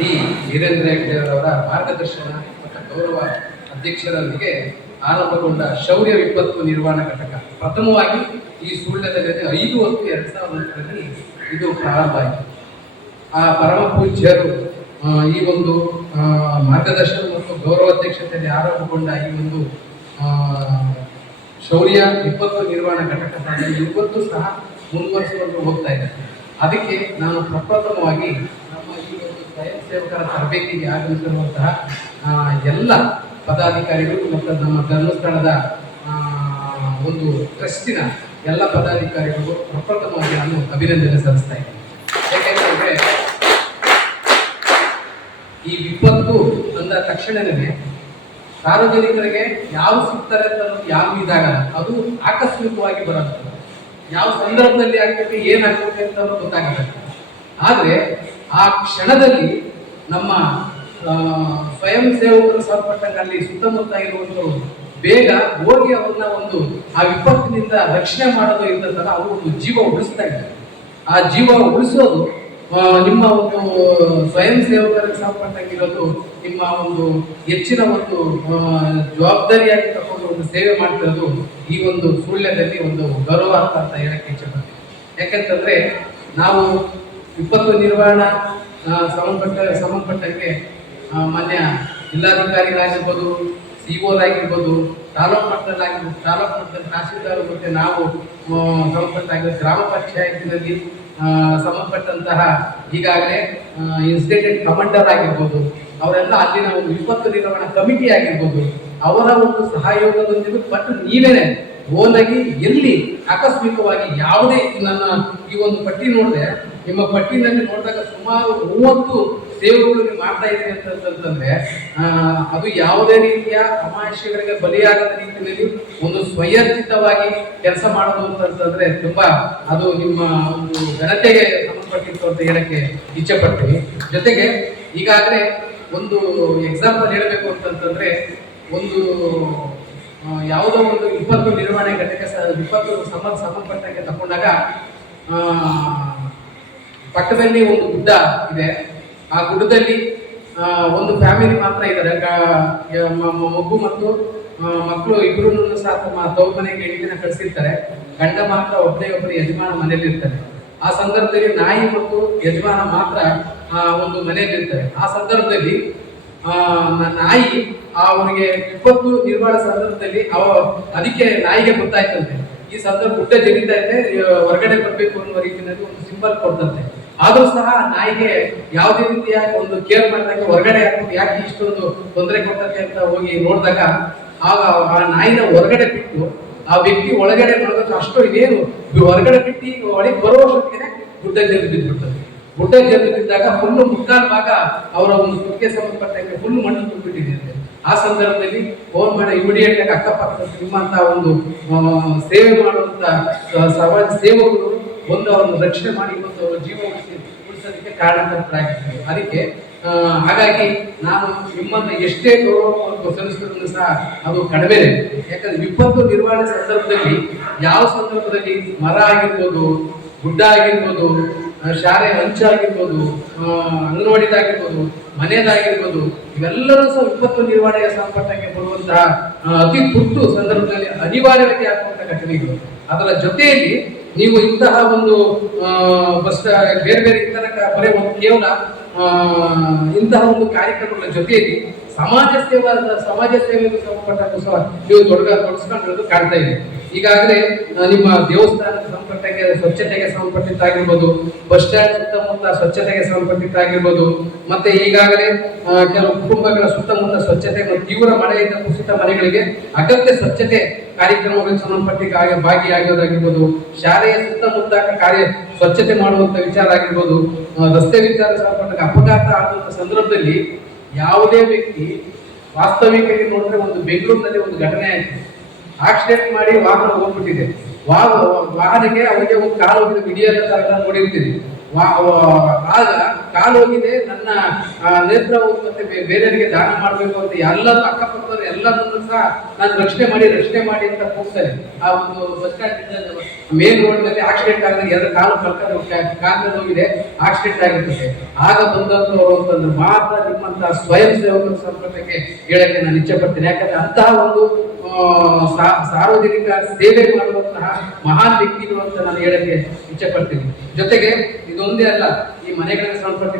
D Veerendra Hegde ಅವರ ಮಾರ್ಗದರ್ಶನ ಮತ್ತು ಗೌರವ ಅಧ್ಯಕ್ಷರೊಂದಿಗೆ ಆರಂಭಗೊಂಡ ಶೌರ್ಯ ವಿಪತ್ತು ನಿರ್ವಹಣಾ ಘಟಕ ಪ್ರಥಮವಾಗಿ ಈ ಸುಳ್ಯದಲ್ಲಿ 5/10/2001 ಇದು ಪ್ರಾರಂಭ ಆಯಿತು. ಆ ಪರಮ ಪೂಜ್ಯರು ಈ ಒಂದು ಮಾರ್ಗದರ್ಶನ ಮತ್ತು ಗೌರವ ಅಧ್ಯಕ್ಷತೆಯಲ್ಲಿ ಆರಂಭಗೊಂಡ ಈ ಒಂದು ಶೌರ್ಯ ವಿಪತ್ತು ನಿರ್ವಹಣಾ ಘಟಕ ಇವತ್ತು ಸಹ ಮುಂದುವರಿಸಿಕೊಂಡು ಹೋಗ್ತಾ ಇದೆ. ಅದಕ್ಕೆ ನಾನು ಪ್ರಪ್ರಥಮವಾಗಿ ನಮ್ಮ ಈ ಒಂದು ಸ್ವಯಂ ಸೇವಕರ ತರಬೇತಿಗೆ ಆಗಮಿಸಿರುವಂತಹ ಎಲ್ಲ ಪದಾಧಿಕಾರಿಗಳು ಮತ್ತು ನಮ್ಮ ಧರ್ಮಸ್ಥಳದ ಒಂದು ಟ್ರಸ್ಟಿನ ಎಲ್ಲ ಪದಾಧಿಕಾರಿಗಳು ಪ್ರಪ್ರಥಮವಾಗಿ ನಾನು ಅಭಿನಂದನೆ ಸಲ್ಲಿಸ್ತಾ ಇದ್ದೀನಿ. ಯಾಕೆಂದರೆ ಈ ವಿಪತ್ತು ಅಂದ ತಕ್ಷಣವೇ ಸಾರ್ವಜನಿಕರಿಗೆ ಯಾವ ಸಿಗ್ತಾರೆ ಅಂತ ಯಾವ ಇದಾಗಲ್ಲ, ಅದು ಆಕಸ್ಮಿಕವಾಗಿ ಬರುತ್ತೆ. ಯಾವ ಸಂದರ್ಭದಲ್ಲಿ ಆಗ್ತದೆ ಏನಾಗ್ತದೆ ಅಂತ ಗೊತ್ತಾಗಬೇಕು. ಆದರೆ ಆ ಕ್ಷಣದಲ್ಲಿ ನಮ್ಮ ಸ್ವಯಂ ಸೇವಕರು ಸಂಪರ್ಕದಲ್ಲಿ ಸುತ್ತಮುತ್ತ ಇರುವಂಥವ್ರು ಬೇಗ ಹೋಗಿ ಅವ್ರನ್ನ ಒಂದು ಆ ವಿಪತ್ತಿನಿಂದ ರಕ್ಷಣೆ ಮಾಡೋದು ಇರ್ತದಲ್ಲ, ಅವರು ಒಂದು ಜೀವ ಉಳಿಸ್ತಾ ಇದ್ದಾರೆ. ಆ ಜೀವ ಉಳಿಸೋದು ನಿಮ್ಮ ಒಂದು ಸ್ವಯಂ ಸೇವಕರಿಗೆ ಸಂಪರ್ಕವಾಗಿರೋದು ನಿಮ್ಮ ಒಂದು ಹೆಚ್ಚಿನ ಒಂದು ಜವಾಬ್ದಾರಿಯಾಗಿ ತಗೊಂಡು ಒಂದು ಸೇವೆ ಮಾಡ್ತಿರೋದು ಈ ಒಂದು ಸುಳ್ಯದಲ್ಲಿ ಒಂದು ಗೌರವ ಅಂತ ಹೇಳಕ್ಕೆ ಇಚ್ಛೆಪಡ್ತೀನಿ. ಯಾಕಂತಂದ್ರೆ ನಾವು ವಿಪತ್ತು ನಿರ್ವಹಣಾ ಸಂಬಂಧಪಟ್ಟಂಗೆ ಮಾನ್ಯ ಜಿಲ್ಲಾಧಿಕಾರಿಗಳಾಗಿರ್ಬೋದು, ಸಿಒರಾಗಿರ್ಬೋದು, ತಾಲೂಕು ಮಟ್ಟದಲ್ಲಿ ತಹಸೀಲ್ದಾರ್ ಮತ್ತೆ ನಾವು ಸಂಬಂಧಪಟ್ಟ ಗ್ರಾಮ ಪಂಚಾಯತಿನಲ್ಲಿ ಸಂಬಂಧಪಟ್ಟಂತಹ ಈಗಾಗಲೇ ಇನ್ಸಿಡೆಂಟ್ ಕಮಾಂಡರ್ ಆಗಿರ್ಬೋದು, ಅವರೆಲ್ಲ ಅಲ್ಲಿನ ಒಂದು ವಿಪತ್ತು ನಿರ್ವಹಣಾ ಕಮಿಟಿ ಆಗಿರ್ಬೋದು, ಅವರ ಒಂದು ಸಹಯೋಗದೊಂದಿಗೆ ಬಟ್ ನೀವೇನೆ ಓನಾಗಿ ಎಲ್ಲಿ ಆಕಸ್ಮಿಕವಾಗಿ ಯಾವುದೇ ನನ್ನ ಈ ಒಂದು ಪಟ್ಟಿ ನೋಡಿದೆ, ನಿಮ್ಮ ಪಟ್ಟಿನಲ್ಲಿ ನೋಡಿದಾಗ ಸುಮಾರು 30 ಸೇವೆಗಳು ನೀವು ಮಾಡ್ತಾ ಇದ್ದೀರಿ ಅಂತಂದ್ರೆ ಅದು ಯಾವುದೇ ರೀತಿಯ ಅಮಾಶಯಗಳಿಗೆ ಬಲಿಯಾಗದ ರೀತಿಯಲ್ಲಿ ಒಂದು ಸ್ವಯರ್ಜಿತವಾಗಿ ಕೆಲಸ ಮಾಡೋದು ಅಂತಂದ್ರೆ ತುಂಬಾ ಅದು ನಿಮ್ಮ ಒಂದು ಘನತೆಗೆ ಸಂಬಂಧಪಟ್ಟಿತ್ತು ಅಂತ ಹೇಳಕ್ಕೆ ಇಚ್ಛೆ ಪಡ್ತೀನಿ. ಜೊತೆಗೆ ಈಗಾಗಲೇ ಒಂದು ಎಕ್ಸಾಂಪಲ್ ಹೇಳಬೇಕು ಅಂತಂತಂದ್ರೆ ಒಂದು ಯಾವುದೋ ಒಂದು ವಿಪತ್ತು ನಿರ್ವಹಣೆ ಘಟಕ ವಿಪತ್ತು ಸಂಬಂಧಪಟ್ಟಂಗೆ ತಗೊಂಡಾಗ ಪಕ್ಕದಲ್ಲಿ ಒಂದು ಗುಡ್ಡ ಇದೆ. ಆ ಗುಡ್ಡದಲ್ಲಿ ಒಂದು ಫ್ಯಾಮಿಲಿ ಮಾತ್ರ ಇದ್ದಾರೆ, ಮಗು ಮತ್ತು ಮಕ್ಕಳು ಇಬ್ಬರೂ ಸಹ ತಮ್ಮ ತವ್ರ ಮನೆಗೆ ಹೆಂಡತಿನ ಕಳಿಸಿರ್ತಾರೆ. ಗಂಡ ಮಾತ್ರ ಒಬ್ಬರು ಯಜಮಾನ ಮನೇಲಿ ಇರ್ತಾರೆ. ಆ ಸಂದರ್ಭದಲ್ಲಿ ನಾಯಿ ಮತ್ತು ಯಜಮಾನ ಮಾತ್ರ ಒಂದು ಮನೆಯಲ್ಲಿ ಇರ್ತಾರೆ. ಆ ಸಂದರ್ಭದಲ್ಲಿ ನಾಯಿ ಅವನಿಗೆ ವಿಪತ್ತು ನಿರ್ವಹಣಾ ಸಂದರ್ಭದಲ್ಲಿ ಅದಕ್ಕೆ ನಾಯಿಗೆ ಗೊತ್ತಾಯ್ತಂತೆ ಈ ಸಂದರ್ಭ ಗುಡ್ಡ ಜಗಿತಾ ಇದೆ, ಹೊರಗಡೆ ಬರಬೇಕು ಅನ್ನುವ ರೀತಿಯಲ್ಲಿ ಒಂದು ಸಿಂಬಲ್ ಕೊಡ್ತಂತೆ. ಆದ್ರೂ ಸಹ ನಾಯಿಗೆ ಯಾವುದೇ ರೀತಿಯ ಒಂದು ಕೇರ್ ಮಾಡಿದಾಗ ಹೊರಗಡೆ ಯಾಕೆ ಇಷ್ಟೊಂದು ತೊಂದರೆ ಕೊಟ್ಟಂತೆ ಅಂತ ಹೋಗಿ ನೋಡಿದಾಗ ಆಗ ಆ ನಾಯಿನ ಹೊರಗಡೆ ಬಿಟ್ಟು ಆ ವ್ಯಕ್ತಿ ಒಳಗಡೆ ನೋಡೋದು ಅಷ್ಟು ಇದೇನು ಹೊರಗಡೆ ಬಿಟ್ಟು ಒಳಗೆ ಬರುವಷ್ಟೊತ್ತಿಗೆ ಗುಡ್ಡ ಜಲ್ದಿ ಬಿದ್ದುಬಿಡ್ತದೆ. ಗುಡ್ಡ ಜಲ್ದಿ ಬಿದ್ದಾಗ ಫುಲ್ಲು ಮುಕ್ಕಾಲು ಭಾಗ ಅವರ ಒಂದು ಕುಕ್ಕೆ ಸಂಬಂಧಪಟ್ಟಂಗೆ ಫುಲ್ ಮಣ್ಣು ತುಂಬಿಟ್ಟಿದೆ. ಆ ಸಂದರ್ಭದಲ್ಲಿ ಫೋನ್ ಮಾಡಿ ಇಮಿಡಿಯೇಟ್ ಆಗಿ ಅಕ್ಕಪಕ್ಕ ನಿಮ್ಮಂತ ಒಂದು ಸೇವೆ ಮಾಡುವಂತ ಸಮಾಜ ಸೇವಕರು ಒಂದು ಅವರನ್ನು ರಕ್ಷಣೆ ಮಾಡಿ ಒಂದು ಜೀವ ಉಳಿಸೋದಕ್ಕೆ ಕಾರಣಕರ್ತರಾಗಿರ್ತಾರೆ. ಅದಕ್ಕೆ ಹಾಗಾಗಿ ನಾನು ನಿಮ್ಮನ್ನು ಎಷ್ಟೇ ಗೌರವ ಸಲ್ಲಿಸಿದ್ರು ಸಹ ಅದು ಕಡಿಮೆನೆ. ಯಾಕಂದ್ರೆ ವಿಪತ್ತು ನಿರ್ವಹಣೆ ಸಂದರ್ಭದಲ್ಲಿ ಯಾವ ಸಂದರ್ಭದಲ್ಲಿ ಮರ ಆಗಿರ್ಬೋದು, ಗುಡ್ಡ ಆಗಿರ್ಬೋದು, ಶಾಲೆ ಹಂಚಾಗಿರ್ಬೋದು, ಅಂಗನವಾಡಿದಾಗಿರ್ಬೋದು, ಮನೆಯದಾಗಿರ್ಬೋದು, ಇವೆಲ್ಲರೂ ಸಹ ವಿಪತ್ತು ನಿರ್ವಹಣೆಗೆ ಸಂಬಂಧಪಟ್ಟಂಗೆ ಬರುವಂತಹ ಅತಿ ತುರ್ತು ಸಂದರ್ಭದಲ್ಲಿ ಅನಿವಾರ್ಯವಾಗಿ ಆಗುವಂತಹ ಘಟನೆಗಳು. ಅದರ ಜೊತೆಯಲ್ಲಿ ನೀವು ಇಂತಹ ಒಂದು ಬೇರೆ ಬೇರೆ ಇತರ ಬರೀ ಒಂದು ಕೇವಲ ಇಂತಹ ಒಂದು ಕಾರ್ಯಕ್ರಮಗಳ ಜೊತೆಯಲ್ಲಿ ಸಮಾಜ ಸೇವೆಗೆ ಸಂಬಂಧಪಟ್ಟ ಸಹ ನೀವು ತೊಡಗಿಸ್ಕೊಂಡಿರೋದು ಕಾಣ್ತಾ ಇದೆ. ಈಗಾಗಲೇ ನಿಮ್ಮ ದೇವಸ್ಥಾನದ ಸಂಬಂಧಪಟ್ಟಂಗೆ ಸ್ವಚ್ಛತೆಗೆ ಸಂಬಂಧಪಟ್ಟಿದ್ದಾಗಿರ್ಬೋದು, ಬಸ್ ಸ್ಟ್ಯಾಂಡ್ ಸುತ್ತಮುತ್ತ ಸ್ವಚ್ಛತೆಗೆ ಸಂಬಂಧಪಟ್ಟಿದ್ದಾಗಿರ್ಬೋದು, ಮತ್ತೆ ಈಗಾಗಲೇ ಕೆಲವು ಕುಟುಂಬಗಳ ಸುತ್ತಮುತ್ತ ಸ್ವಚ್ಛತೆ ಮತ್ತು ತೀವ್ರ ಮಳೆಯಿಂದ ಕುಸಿತ ಮನೆಗಳಿಗೆ ಅಗತ್ಯ ಸ್ವಚ್ಛತೆ ಕಾರ್ಯಕ್ರಮಗಳಿಗೆ ಸಂಬಂಧಪಟ್ಟ ಭಾಗಿಯಾಗೋದಾಗಿರ್ಬೋದು, ಶಾಲೆಯ ಸುತ್ತಮುತ್ತ ಸ್ವಚ್ಛತೆ ಮಾಡುವಂತ ವಿಚಾರ ಆಗಿರ್ಬೋದು, ರಸ್ತೆ ವಿಚಾರ ಸಂಬಂಧಪಟ್ಟ ಅಪಘಾತ ಆಗುವಂತ ಸಂದರ್ಭದಲ್ಲಿ ಯಾವುದೇ ವ್ಯಕ್ತಿ ವಾಸ್ತವಿಕವಾಗಿ ನೋಡಿದ್ರೆ ಒಂದು ಬೆಂಗಳೂರಿನಲ್ಲಿ ಒಂದು ಘಟನೆ ಆಯ್ತು. ಆಕ್ಸಿಡೆಂಟ್ ಮಾಡಿ ವಾಹನ ಹೋಗ್ಬಿಟ್ಟಿದೆ. ವಾಹನಕ್ಕೆ ಅವರಿಗೆ ಒಂದು ಕಾಲು ಹೋಗಿದೆ, ವಿಡಿಯೋ ನೋಡಿರ್ತೀರಿ. ಆಗ ಕಾಲು ಹೋಗಿದೆ, ನನ್ನ ನೇತ್ರ ಮತ್ತೆ ಬೇರೆಯವರಿಗೆ ದಾನ ಮಾಡಬೇಕು ಅಂತ ಎಲ್ಲರೂ ಅಕ್ಕಪಕ್ಕದವರು ಎಲ್ಲರನ್ನೂ ಸಹ ನಾನು ರಕ್ಷಣೆ ಮಾಡಿ ಅಂತ ಕೂಗ್ತಾರೆ. ಆ ಒಂದು ಬಸ್ ಸ್ಟ್ಯಾಂಡ್ ಮೇನ್ ರೋಡ್ ನಲ್ಲಿ ಆಕ್ಸಿಡೆಂಟ್ ಆಗಿದೆ, ಎರಡು ಕಾಲು ಕಾಲು ಹೋಗಿದೆ, ಆಕ್ಸಿಡೆಂಟ್ ಆಗಿರ್ತದೆ. ಆಗ ಬಂದಂತವರು ಅಂತಂದ್ರೆ ಮಾತ್ರ ನಿಮ್ಮಂತಹ ಸ್ವಯಂ ಸೇವಕರ ಸಂಪರ್ಕಕ್ಕೆ ಹೇಳಕ್ಕೆ ನಾನು ಇಚ್ಛೆ ಪಡ್ತೀನಿ. ಯಾಕಂದ್ರೆ ಅಂತಹ ಒಂದು ಸಾರ್ವಜನಿಕ ಸೇವೆ ಮಾಡುವಂತಹ ಮಹಾನ್ ವ್ಯಕ್ತಿಗಳು ಅಂತ ನಾನು ಹೇಳಕ್ಕೆ ಇಚ್ಛೆ ಪಡ್ತೀನಿ. ಜೊತೆಗೆ ಇದೊಂದೇ ಅಲ್ಲ, ಈ ಮನೆಗಳಿಗೆ ಸಂಪರ್ಕ